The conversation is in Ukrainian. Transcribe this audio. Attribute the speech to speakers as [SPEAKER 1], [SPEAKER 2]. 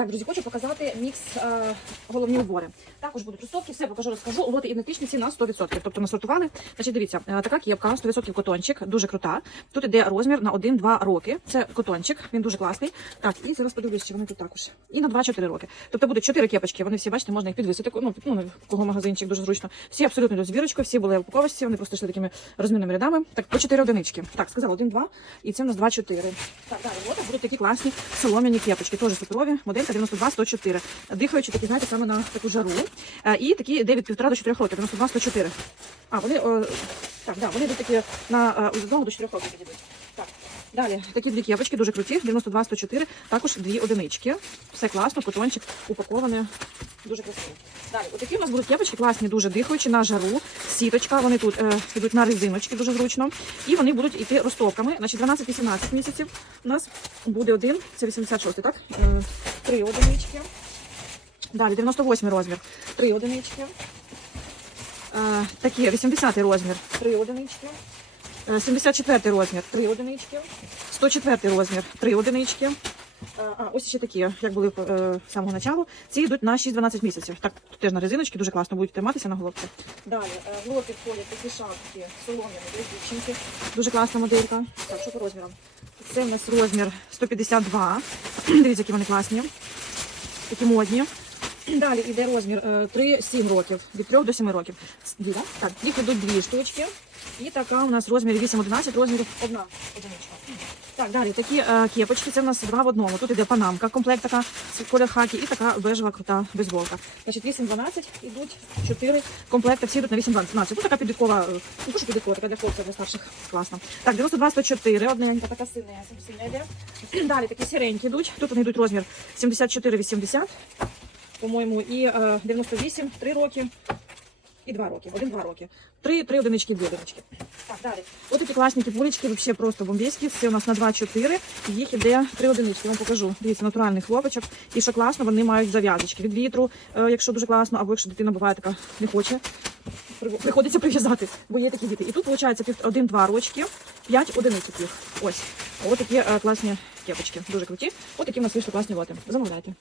[SPEAKER 1] Так, друзі, хочу показати мікс е, головні убори. Також будуть ростовки, все покажу, розкажу. Лоти ідентичні всі на 100%. Тобто насортували. Значить, дивіться, е, така кепка, 100% котончик, дуже крута. Тут іде розмір на 1-2 роки. Це котончик, він дуже класний. Так, і зараз подивлюсь, чи вони тут також. І на 2-4 роки. Тобто буде 4 кепочки. Вони всі, бачите, можна їх підвисити. Ну, ну, кого магазинчик дуже зручно. Всі абсолютно до збірочку, всі були в упаковочці, вони просто йшли такими розмірними рядами. Так, по 4 одинички. Так, сказала 1-2. І це у нас 2-4. Так, далі, от будуть такі класні солом'яні кепочки. Теж суперові. Моделька 92-104. Дихаючи, такі, знаєте, саме на таку жару. Е, І такі де від 1,5 до 4 років, 92-104. А, вони, о, так, да, вони йдуть такі на, е, з 1 до 4 років підійдуть. Далі такі дві кепочки, дуже круті, 92-104, також дві одинички. Все класно, котончик упакований, дуже красиво. Далі, отакі у нас будуть кепочки класні, дуже дихаючі на жару. Сіточка, вони тут е, йдуть на резиночки, дуже зручно. І вони будуть йти ростовками. Значить, 12-18 місяців у нас буде один, це 86, так? Е, три одинички. Далі 98 розмір, три одинички. Е, такі 80 розмір, три одинички. Е, 74 розмір, три одинички. 104 розмір, три одинички. Е, А, ось ще такі, як були е, з самого началу. Ці йдуть на 6-12 місяців. Так, теж на резиночки, дуже класно будуть триматися на головці. Далі, в лоти входять такі шапки, солом'яні, дівчинки. Дуже класна моделька. Так, що по розмірам? Це у нас розмір 152. Дивіться, які вони класні. Такі модні. Далі йде розмір е, 3-7 років, від 3 до 7 років. Так, їх йдуть дві штучки. І така у нас розмір 8-11, розмірів одна одиничка. Так, далі такі е, кепочки, це у нас два в одному. Тут іде панамка, комплект така колір хакі і така бежева крута бейсболка. Значить, 8-12 ідуть 4 комплекти, всі йдуть на 8-12. Тут така підліткова, е, ну що підліткова, така для хлопців, для старших, класно. Так, 92-104, одненька, така сильна, сильна йде. Далі такі сіренькі йдуть. Тут вони йдуть розмір 74-80, по-моєму, і е, 98, 3 роки. І два роки, один-два роки. Три, три одинички, дві одинички. Так, далі. Ось такі класні кіпулечки, взагалі просто бомбейські. Це у нас на 2-4. Їх іде три одинички. Я вам покажу. Дивіться, натуральний хлопочок. І що класно, вони мають зав'язочки від вітру, е, якщо дуже класно, або якщо дитина буває така не хоче. Приходиться прив'язати, бо є такі діти. І тут виходить один-два рочки, п'ять одиничок їх. Ось. Ось такі е, класні кепочки. Дуже круті. Ось такі у нас вийшли класні лоти. Замовляйте.